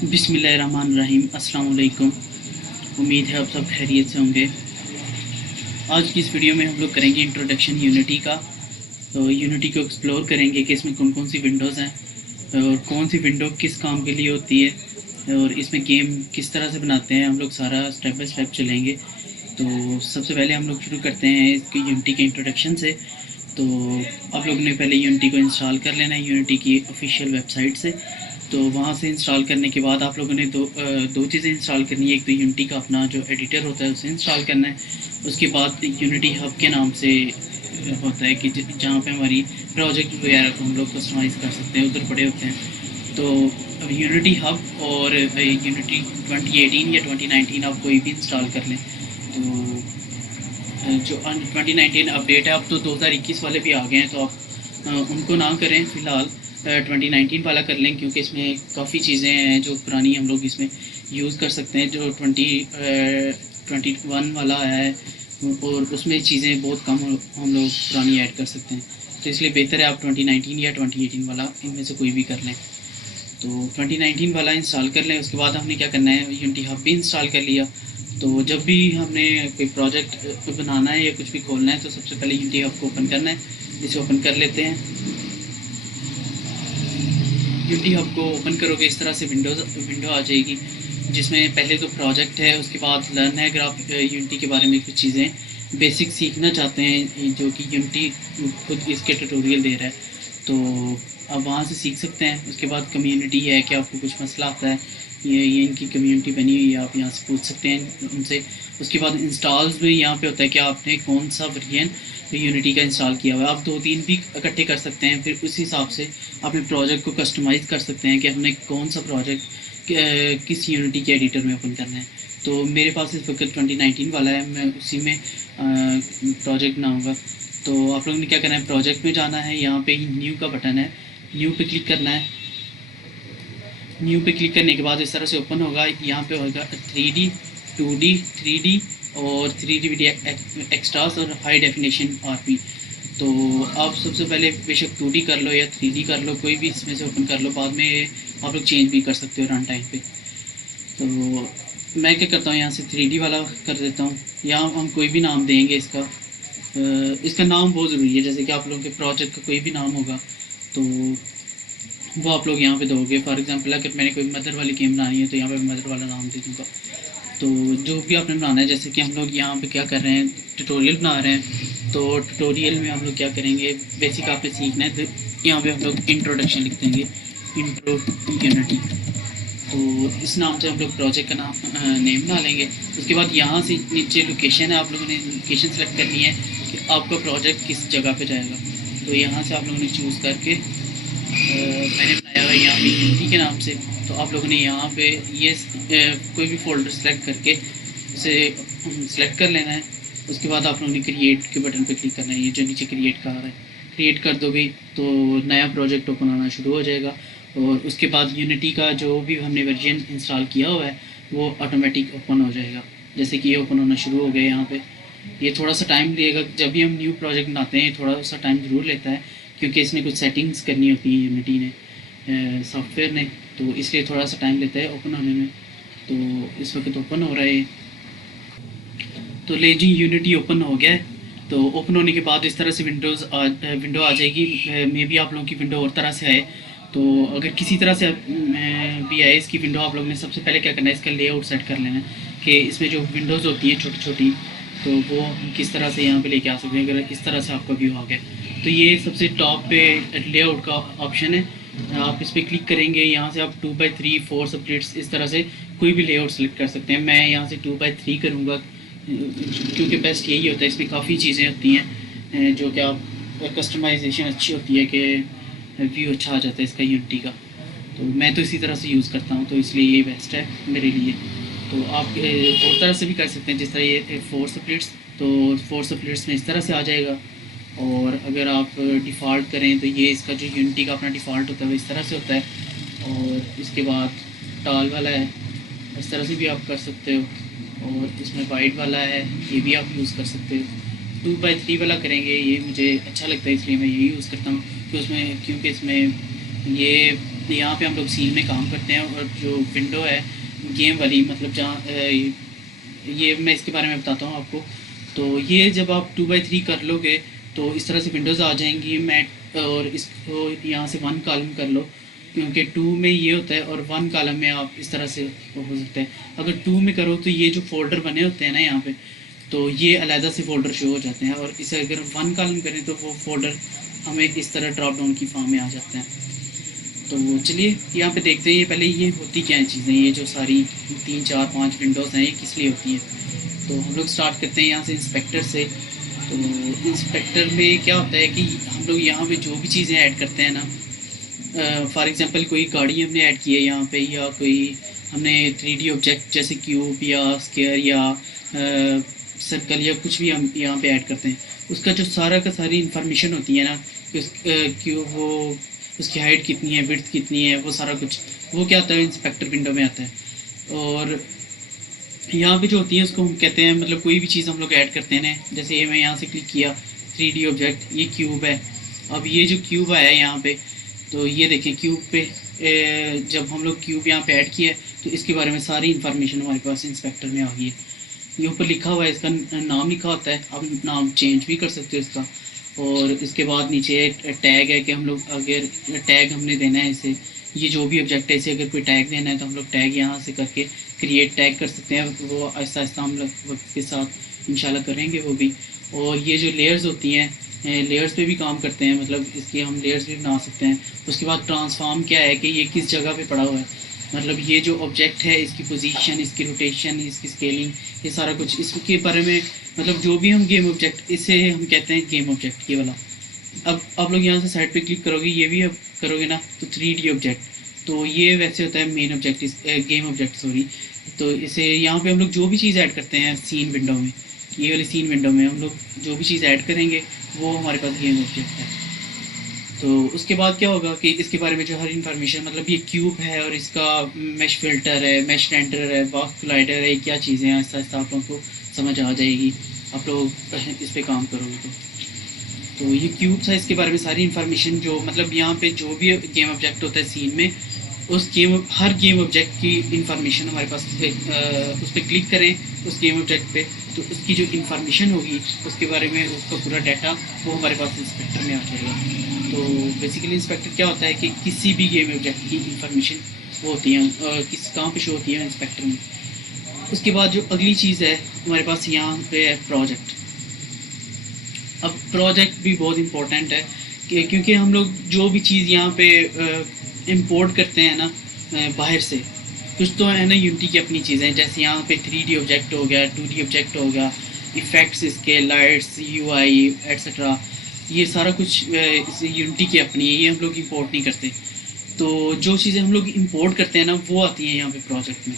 बिस्मिल्लाहिर्रहमानिर्रहीम। अस्सलाम वालेकुम। उम्मीद है आप सब खैरियत से होंगे। आज की इस वीडियो में हम लोग करेंगे इंट्रोडक्शन यूनिटी का। तो यूनिटी को एक्सप्लोर करेंगे कि इसमें कौन कौन सी विंडोज़ हैं और कौन सी विंडो किस काम के लिए होती है और इसमें गेम किस तरह से बनाते हैं। हम लोग सारा स्टेप बाय स्टेप चलेंगे। तो सबसे पहले हम लोग शुरू करते हैं इसकी यूनिटी के इंट्रोडक्शन से। तो आप लोगों ने पहले यूनिटी को इंस्टॉल कर लेना है यूनिटी की ऑफिशियल वेबसाइट से। तो वहाँ से इंस्टॉल करने के बाद आप लोगों ने दो चीज़ें इंस्टॉल करनी है। एक तो यूनिटी का अपना जो एडिटर होता है उसे इंस्टॉल करना है। उसके बाद यूनिटी हब के नाम से होता है कि जहाँ पे हमारी प्रोजेक्ट वगैरह को हम लोग कस्टमाइज़ कर सकते हैं, उधर पड़े होते हैं। तो अब यूनिटी हब और यूनिटी 2018 या 2019 आप कोई भी इंस्टॉल कर लें। तो जो 2019 अपडेट है, अब तो 2021 वाले भी आ गए हैं, तो आप उनको ना करें फ़िलहाल। 2019 वाला कर लें, क्योंकि इसमें काफ़ी चीज़ें हैं जो पुरानी हम लोग इसमें यूज़ कर सकते हैं। जो 21 वाला आया है और उसमें चीज़ें बहुत कम हम लोग पुरानी ऐड कर सकते हैं। तो इसलिए बेहतर है आप 2019 या 2018 वाला इनमें से कोई भी कर लें। तो 2019 वाला इंस्टॉल कर लें। उसके बाद हमने क्या करना है, यूनिटी हब भी इंस्टॉल कर लिया। तो जब भी हमने कोई प्रोजेक्ट बनाना है या कुछ भी खोलना है, तो सबसे पहले यूनिटी हब को ओपन करना है। इसे ओपन कर लेते हैं। यूनिटी हब को ओपन करोगे इस तरह से विंडो आ जाएगी, जिसमें पहले तो प्रोजेक्ट है, उसके बाद लर्न है। अगर आप यूनिटी के बारे में कुछ चीज़ें बेसिक सीखना चाहते हैं जो कि यूनिटी खुद इसके ट्यूटोरियल दे रहा है, तो आप वहाँ से सीख सकते हैं। उसके बाद कम्युनिटी है कि आपको कुछ मसला आता है, ये इनकी कम्युनिटी बनी हुई है, आप यहाँ से पूछ सकते हैं उनसे। उसके बाद इंस्टॉल्स में यहाँ पे होता है कि आपने कौन सा वर्जन यूनिटी का इंस्टॉल किया हुआ है। आप 2-3 भी इकट्ठे कर सकते हैं, फिर उस हिसाब से अपने प्रोजेक्ट को कस्टमाइज़ कर सकते हैं कि हमने कौन सा प्रोजेक्ट किस यूनिटी के एडिटर में ओपन करना है। तो मेरे पास इस वक्त 2019 वाला है, मैं उसी में प्रोजेक्ट बनाऊँगा। तो आप लोगों ने क्या करना है, प्रोजेक्ट में जाना है, यहाँ पे ही न्यू का बटन है, न्यू पे क्लिक करना है। न्यू पे क्लिक करने के बाद इस तरह से ओपन होगा। यहाँ पे होगा 3D, 2D, 3D और 3D वीडियो एक्स्ट्रास और हाई डेफिनेशन RP। तो आप सबसे पहले बेशक 2D कर लो या 3D कर लो, कोई भी इसमें से ओपन कर लो। बाद में आप लोग चेंज भी कर सकते हो रन टाइम पे। तो मैं क्या करता हूँ, यहाँ से 3D वाला कर देता हूँ। यहाँ हम कोई भी नाम देंगे इसका। इसका नाम बहुत ज़रूरी है, जैसे कि आप लोगों के प्रोजेक्ट का कोई भी नाम होगा तो वो आप लोग यहाँ पे दोगे। फॉर एग्जांपल अगर मैंने कोई मदर वाली गेम बनानी है तो यहाँ पे मदर वाला नाम दे दूँगा। तो जो भी आपने बनाना है, जैसे कि हम लोग यहाँ पे क्या कर रहे हैं, ट्यूटोरियल बना रहे हैं। तो ट्यूटोरियल में हम लोग क्या करेंगे, बेसिक आपने सीखना है। तो यहाँ पे हम लोग इंट्रोडक्शन लिख देंगे, इंट्रो यूनिटी। तो इस नाम से हम लोग प्रोजेक्ट का नाम नेम बना लेंगे। उसके बाद यहाँ से नीचे लोकेशन है, आप लोगों ने लोकेशन सेलेक्ट करनी है कि आपका प्रोजेक्ट किस जगह पे जाएगा। तो यहाँ से आप लोगों ने चूज़ करके मैंने बनाया हुआ है यहाँ पे यूनिटी के नाम से। तो आप लोगों ने यहाँ पे ये कोई भी फोल्डर सेलेक्ट करके उसे सेलेक्ट कर लेना है। उसके बाद आप लोगों ने क्रिएट के बटन पे क्लिक करना है, ये जो नीचे क्रिएट का आ रहा है। क्रिएट कर दोगे तो नया प्रोजेक्ट ओपन होना शुरू हो जाएगा। और उसके बाद यूनिटी का जो भी हमने वर्जन इंस्टॉल किया हुआ है वो ऑटोमेटिक ओपन हो जाएगा। जैसे कि ये ओपन होना शुरू हो गया यहाँ पे। ये थोड़ा सा टाइम लेगा, जब भी हम न्यू प्रोजेक्ट बनाते हैं थोड़ा सा टाइम ज़रूर लेता है, क्योंकि इसमें कुछ सेटिंग्स करनी होती है यूनिटी ने, सॉफ्टवेयर ने, तो इसलिए थोड़ा सा टाइम लेता है ओपन होने में। तो इस वक्त ओपन हो रहा है। तो ले जी यूनिटी ओपन हो गया है। तो ओपन होने के बाद इस तरह से विंडो आ जाएगी। मे भी आप लोगों की विंडो और तरह से आए। तो अगर किसी तरह से भी आए इसकी विंडो, आप लोगों ने सबसे पहले क्या करना है, इसका लेआउट सेट कर लेना है कि इसमें जो विंडोज़ होती हैं छोटी छोटी, तो वो हम किस तरह से यहाँ पे लेके आ सकते हैं अगर इस तरह से आपका व्यू आ गया। तो ये सबसे टॉप पे लेआउट का ऑप्शन है, आप इस पर क्लिक करेंगे। यहाँ से आप 2x3, 4 स्प्लिट्स इस तरह से कोई भी लेआउट सेलेक्ट कर सकते हैं। मैं यहाँ से 2x3 करूँगा, क्योंकि बेस्ट यही होता है। इसमें काफ़ी चीज़ें होती हैं जो कि आप कस्टमाइजेशन अच्छी होती है कि व्यू अच्छा आ जाता है इसका यूनिटी का। तो मैं तो इसी तरह से यूज़ करता हूँ, तो इसलिए ये बेस्ट है मेरे लिए। तो आप और तरह से भी कर सकते हैं, जिस तरह ये 4 स्प्लिट्स, तो 4 स्प्लिट्स में इस तरह से आ जाएगा। और अगर आप डिफ़ॉल्ट करें तो ये इसका जो यूनिटी का अपना डिफ़ॉल्ट होता है वो इस तरह से होता है। और इसके बाद टाल वाला है, इस तरह से भी आप कर सकते हो। और इसमें वाइट वाला है, ये भी आप यूज़ कर सकते हो। 2x3 वाला करेंगे, ये मुझे अच्छा लगता है इसलिए मैं यही यूज़ करता हूँ। क्योंकि इसमें ये यहाँ पे हम लोग सीन में काम करते हैं, और जो विंडो है गेम वाली, मतलब जहाँ ये मैं इसके बारे में बताता हूँ आपको। तो ये जब आप 2x3 कर लोगे तो इस तरह से विंडोज़ आ जाएंगी। मैं और इसको यहाँ से 1 कॉलम कर लो, क्योंकि 2 में ये होता है और 1 कॉलम में आप इस तरह से हो सकता है। अगर 2 में करो तो ये जो फोल्डर बने होते हैं ना यहाँ पे, तो ये अलहदा से फ़ोल्डर शो हो जाते हैं, और इसे अगर 1 कॉलम करें तो वो फ़ोल्डर हमें इस तरह ड्रॉप डाउन की फॉर्म में आ जाते हैं। तो चलिए यहाँ पे देखते हैं ये पहले ये होती क्या हैं चीज़ें, ये जो सारी 3 4 5 विंडोज़ हैं ये किस लिए होती हैं। तो हम लोग स्टार्ट करते हैं यहाँ से इंस्पेक्टर से। तो इंस्पेक्टर में क्या होता है कि हम लोग यहाँ पे जो भी चीज़ें ऐड करते हैं ना, फॉर एग्जांपल कोई गाड़ी हमने ऐड की है यहाँ पे, या कोई हमने 3D ऑब्जेक्ट जैसे क्यूब या स्क्वायर या सर्कल या कुछ भी हम यहाँ पे ऐड करते हैं, उसका जो सारा का सारी इंफॉर्मेशन होती है ना कि क्यों वो उसकी हाइट कितनी है, विड्थ कितनी है, वो सारा कुछ वो क्या आता है इंस्पेक्टर विंडो में आता है। और यहाँ पे जो होती है उसको हम कहते हैं, मतलब कोई भी चीज़ हम लोग ऐड करते हैं ना, जैसे ये मैं यहाँ से क्लिक किया 3D ऑब्जेक्ट, ये क्यूब है। अब ये जो क्यूब आया है यहाँ पे, तो ये देखें क्यूब पे जब हम लोग क्यूब यहाँ पे ऐड किया है तो इसके बारे में सारी इन्फॉर्मेशन हमारे पास इंस्पेक्टर में आ गई है। ये ऊपर लिखा हुआ है, इसका नाम लिखा होता है, आप नाम चेंज भी कर सकते हो इसका। और इसके बाद नीचे टैग है कि हम लोग अगर टैग हमने देना है इसे, ये जो भी ऑब्जेक्ट है इसे अगर कोई टैग देना है तो हम लोग टैग यहाँ से करके क्रिएट टैग कर सकते हैं। वो आहिस्ता आहिस्ता हम लोग वक्त के साथ इंशाल्लाह करेंगे वो भी। और ये जो लेयर्स होती हैं, लेयर्स पे भी काम करते हैं, मतलब इसकी हम लेयर्स भी बना सकते हैं। उसके बाद ट्रांसफॉर्म क्या है कि ये किस जगह पे पड़ा हुआ है, मतलब ये जो ऑब्जेक्ट है इसकी पोजीशन, इसकी रोटेशन, इसकी स्केलिंग, ये सारा कुछ इसके बारे में, मतलब जो भी हम गेम ऑब्जेक्ट, इसे हम कहते हैं गेम ऑब्जेक्ट ये वाला। अब आप लोग यहाँ से साइड पे क्लिक करोगे, ये भी अब करोगे ना तो 3D ऑब्जेक्ट, तो ये वैसे होता है मेन ऑब्जेक्ट, इस गेम ऑब्जेक्ट सॉरी। तो इसे यहाँ पे हम लोग जो भी चीज़ ऐड करते हैं सीन विंडो में, ये वाली सीन विंडो में हम लोग जो भी चीज़ ऐड करेंगे वो हमारे पास गेम ऑब्जेक्ट है। तो उसके बाद क्या होगा कि इसके बारे में जो हर इंफॉर्मेशन, मतलब ये क्यूब है और इसका मैश फिल्टर है, मैश रेंडर है, बॉक्स कोलाइडर है, क्या चीज़ें हैं आहिस्ता आहिस्ता आप लोगों को समझ आ जाएगी, आप लोग इस पर काम करोगे तो ये क्यूब साइज़ के बारे में सारी इन्फॉर्मेशन, जो मतलब यहाँ पे जो भी गेम ऑब्जेक्ट होता है सीन में, उस गेम हर गेम ऑब्जेक्ट की इंफॉर्मेशन हमारे पास उस पर क्लिक करें उस गेम ऑब्जेक्ट पे, तो उसकी जो इंफॉर्मेशन होगी उसके बारे में उसका पूरा डाटा वो हमारे पास इंस्पेक्टर में आ जाएगा। तो बेसिकली इंस्पेक्टर क्या होता है कि किसी भी गेम ऑब्जेक्ट की इंफॉर्मेशन वो होती है किस कहाँ पे शो होती है इंस्पेक्टर में। उसके बाद जो अगली चीज़ है हमारे पास यहाँ पे है प्रोजेक्ट। अब प्रोजेक्ट भी बहुत इम्पोर्टेंट है क्योंकि हम लोग जो भी चीज़ यहाँ पे इंपोर्ट करते हैं ना बाहर से, कुछ तो है ना यूनिटी की अपनी चीज़ें, जैसे यहाँ पे 3D ऑब्जेक्ट हो गया, 2D ऑब्जेक्ट हो गया, इफ़ेक्ट्स इसके, लाइट्स, UI एट्सट्रा, ये सारा कुछ यूनिटी की अपनी है, ये हम लोग इंपोर्ट नहीं करते। तो जो चीज़ें हम लोग इंपोर्ट करते हैं ना वो आती हैं यहाँ पे प्रोजेक्ट में,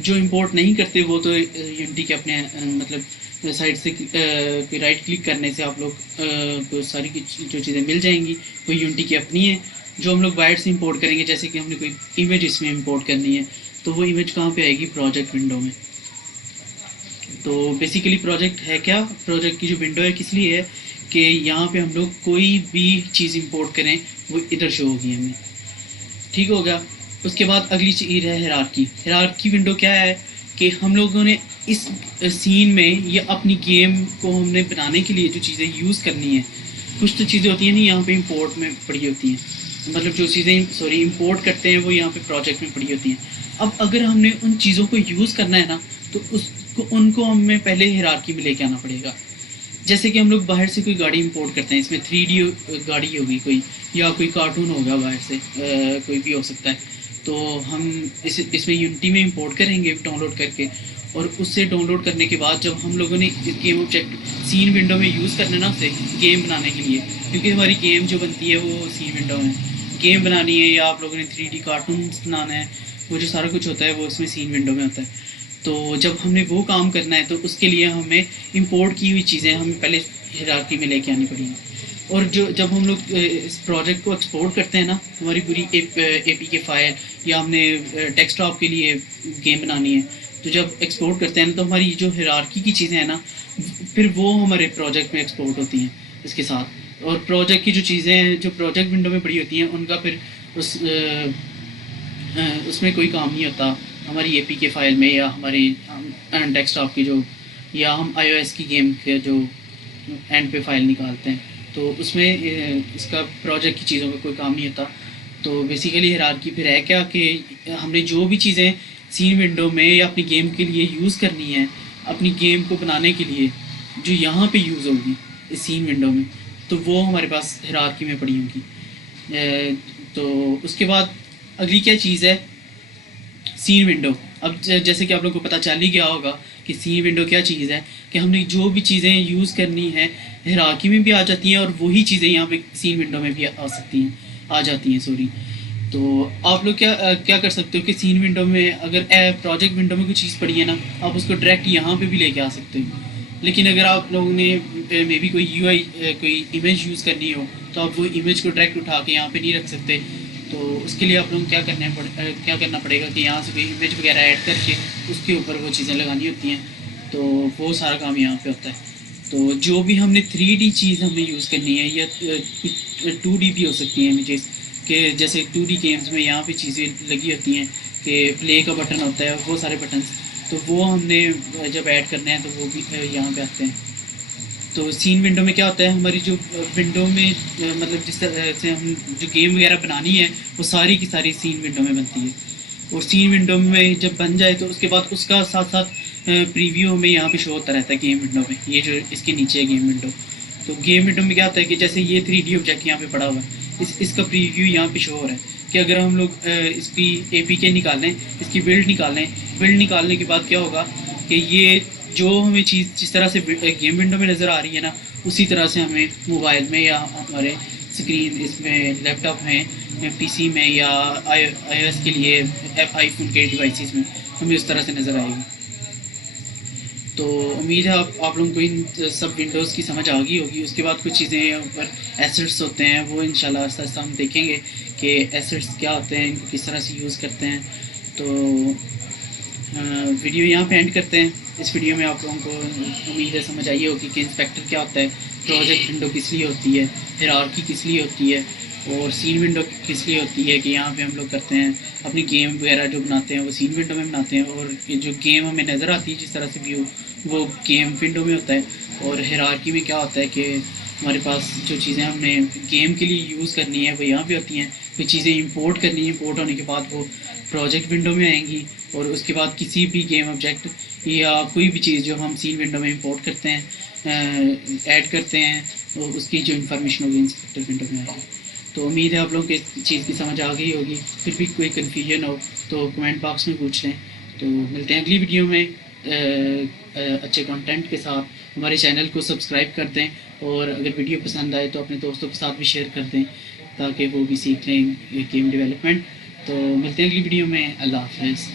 जो इंपोर्ट नहीं करते वो तो यूनिटी के अपने मतलब साइड से कोई राइट क्लिक करने से आप लोग को सारी जो चीज़ें मिल जाएंगी, वो यूनिटी की अपनी है। जो हम लोग बाहर से इंपोर्ट करेंगे, जैसे कि हमने कोई इमेज इसमें इंपोर्ट करनी है तो वो इमेज कहाँ पे आएगी, प्रोजेक्ट विंडो में। तो बेसिकली प्रोजेक्ट है क्या, प्रोजेक्ट की जो विंडो है किस लिए है कि यहाँ पे हम लोग कोई भी चीज़ इंपोर्ट करें वो इधर शो होगी हमें, ठीक होगा। उसके बाद अगली चीज़ है हिरार्की। हिरार्की विंडो क्या है कि हम लोगों ने इस सीन में या अपनी गेम को हमने बनाने के लिए जो चीज़ें यूज़ करनी है, कुछ तो चीज़ें होती हैं नहीं यहाँ पे इंपोर्ट में पड़ी होती हैं, मतलब जो चीज़ें इंपोर्ट करते हैं वो यहाँ पे प्रोजेक्ट में पड़ी होती हैं। अब अगर हमने उन चीज़ों को यूज़ करना है ना तो उसको उनको हमें पहले हिरार्की में लेके आना पड़ेगा। जैसे कि हम लोग बाहर से कोई गाड़ी इंपोर्ट करते हैं, इसमें 3D गाड़ी होगी कोई, या कोई कार्टून होगा बाहर से कोई भी हो सकता है, तो हम इसमें यूनिटी में इंपोर्ट करेंगे डाउनलोड करके। और उससे डाउनलोड करने के बाद जब हम लोगों ने इस गेम ऑब्जेक्ट सीन विंडो में यूज़ करना ना उसे गेम बनाने के लिए, क्योंकि हमारी गेम जो बनती है वो सीन विंडो में गेम बनानी है, या आप लोगों ने 3D कार्टून्स बनाना है, वो जो सारा कुछ होता है वो इसमें सीन विंडो में होता है। तो जब हमने वो काम करना है तो उसके लिए हमें इंपोर्ट की हुई चीज़ें हमें पहले हिरार्की में लेके आनी पड़ेंगी। और जो जब हम लोग इस प्रोजेक्ट को एक्सपोर्ट करते हैं ना, हमारी पूरी APK फाइल, या हमने डेस्कटॉप के लिए गेम बनानी है, तो जब एक्सपोर्ट करते हैं ना तो हमारी जो हिरार्की की चीज़ें हैं ना फिर वो हमारे प्रोजेक्ट में एक्सपोर्ट होती हैं इसके साथ। और प्रोजेक्ट की जो चीज़ें हैं जो प्रोजेक्ट विंडो में पड़ी होती हैं उनका फिर उस उसमें कोई काम नहीं होता हमारी एपीके फ़ाइल में या हमारी डेस्कटॉप की जो या हम आईओएस की गेम के जो एंड पे फाइल निकालते हैं तो उसमें इसका प्रोजेक्ट की चीज़ों का कोई काम नहीं होता। तो बेसिकली हायरार्की फिर है क्या कि हमने जो भी चीज़ें सीन विंडो में या अपनी गेम के लिए यूज़ करनी है अपनी गेम को बनाने के लिए जो यहाँ पे यूज़ होगी इस सीन विंडो में तो वो हमारे पास हायरार्की में पड़ी होंगी। तो उसके बाद अगली क्या चीज़ है सीन विंडो। अब जैसे कि आप लोगों को पता चल ही गया होगा कि सीन विंडो क्या चीज़ है कि हमने जो भी चीज़ें यूज़ करनी है हायरार्की में भी आ जाती हैं और वही चीज़ें यहाँ पे सीन विंडो में भी आ सकती हैं आ जाती हैं सॉरी। तो आप लोग क्या कर सकते हो कि सीन विंडो में अगर प्रोजेक्ट विंडो में कोई चीज़ पड़ी है ना आप उसको डायरेक्ट यहाँ पे भी लेके आ सकते हो। लेकिन अगर आप लोगों ने मे बी कोई यूआई कोई इमेज यूज़ करनी हो तो आप वो इमेज को डायरेक्ट उठा के यहाँ पे नहीं रख सकते। तो उसके लिए आप लोगों को क्या करना पड़ेगा कि यहाँ से कोई इमेज वगैरह ऐड करके उसके ऊपर वो चीज़ें लगानी होती हैं। तो वो सारा काम यहाँ पे होता है। तो जो भी हमने 3D चीज़ हमें यूज़ करनी है या 2D भी हो सकती हैं इमेजेस कि जैसे 2D गेम्स में यहाँ पे चीज़ें लगी होती हैं कि प्ले का बटन होता है वो सारे बटन्स तो वो हमने जब ऐड करने हैं तो वो भी यहाँ पे आते हैं। तो सीन विंडो में क्या होता है हमारी जो विंडो में मतलब जिस तरह से हम जो गेम वगैरह बनानी है वो सारी की सारी सीन विंडो में बनती है। और सीन विंडो में जब बन जाए तो उसके बाद उसका साथ साथ प्रीव्यू हमें यहाँ पे शो होता रहता है गेम विंडो में ये जो इसके नीचे है गेम विंडो। तो गेम विंडो में क्या होता है कि जैसे ये 3D ऑब्जेक्ट यहाँ पे पड़ा हुआ है इसका प्रीव्यू यहाँ पे शो हो रहा है कि अगर हम लोग इसकी APK निकाल लें इसकी बिल्ड निकालने के बाद क्या होगा कि ये जो हमें चीज़ जिस तरह से गेम विंडो में नज़र आ रही है ना उसी तरह से हमें मोबाइल में या हमारे स्क्रीन इसमें लैपटॉप में PC में या iOS के लिए iPhone के डिवाइसेस में हमें उस तरह से नज़र आएगी। तो उम्मीद है आप लोगों को इन सब विंडोज़ की समझ आ गई होगी। उसके बाद कुछ चीज़ें ऊपर एसेट्स होते हैं वो इंशाल्लाह आस्ता आस्ता हम देखेंगे कि एसेट्स क्या होते हैं इनको किस तरह से यूज़ करते हैं। तो वीडियो यहाँ पे एंड करते हैं। इस वीडियो में आप लोगों को उम्मीद है समझ आई होगी कि इंस्पेक्टर क्या होता है प्रोजेक्ट विंडो किस लिए होती है हायरार्की किस लिए होती है और सीन विंडो किस लिए होती है कि यहाँ पे हम लोग करते हैं अपनी गेम वगैरह जो बनाते हैं वो सीन विंडो में बनाते हैं और ये जो गेम हमें नज़र आती है जिस तरह से व्यू वो गेम विंडो में होता है। और हायरार्की में क्या होता है कि हमारे पास जो चीज़ें हमने गेम के लिए यूज़ करनी है वो यहाँ पे होती हैं। कोई चीज़ें इंपोर्ट करनी है इंपोर्ट होने के बाद वो प्रोजेक्ट विंडो में आएंगी और उसके बाद किसी भी गेम ऑब्जेक्ट या कोई भी चीज़ जो हम सीन विंडो में इंपोर्ट करते हैं ऐड करते हैं तो उसकी जो इन्फॉर्मेशन होगी इंस्पेक्टर विंडो में आएगी। तो उम्मीद है आप लोगों को इस चीज़ की समझ आ गई होगी। फिर भी कोई कन्फ्यूजन हो तो कमेंट बॉक्स में पूछ लें। तो मिलते हैं अगली वीडियो में अच्छे कंटेंट के साथ। हमारे चैनल को सब्सक्राइब कर दें और अगर वीडियो पसंद आए तो अपने दोस्तों के साथ भी शेयर कर दें ताकि वो भी सीख लें गेम डेवलपमेंट। तो मिलते हैं अगली वीडियो में। अल्लाह हाफ़िज़।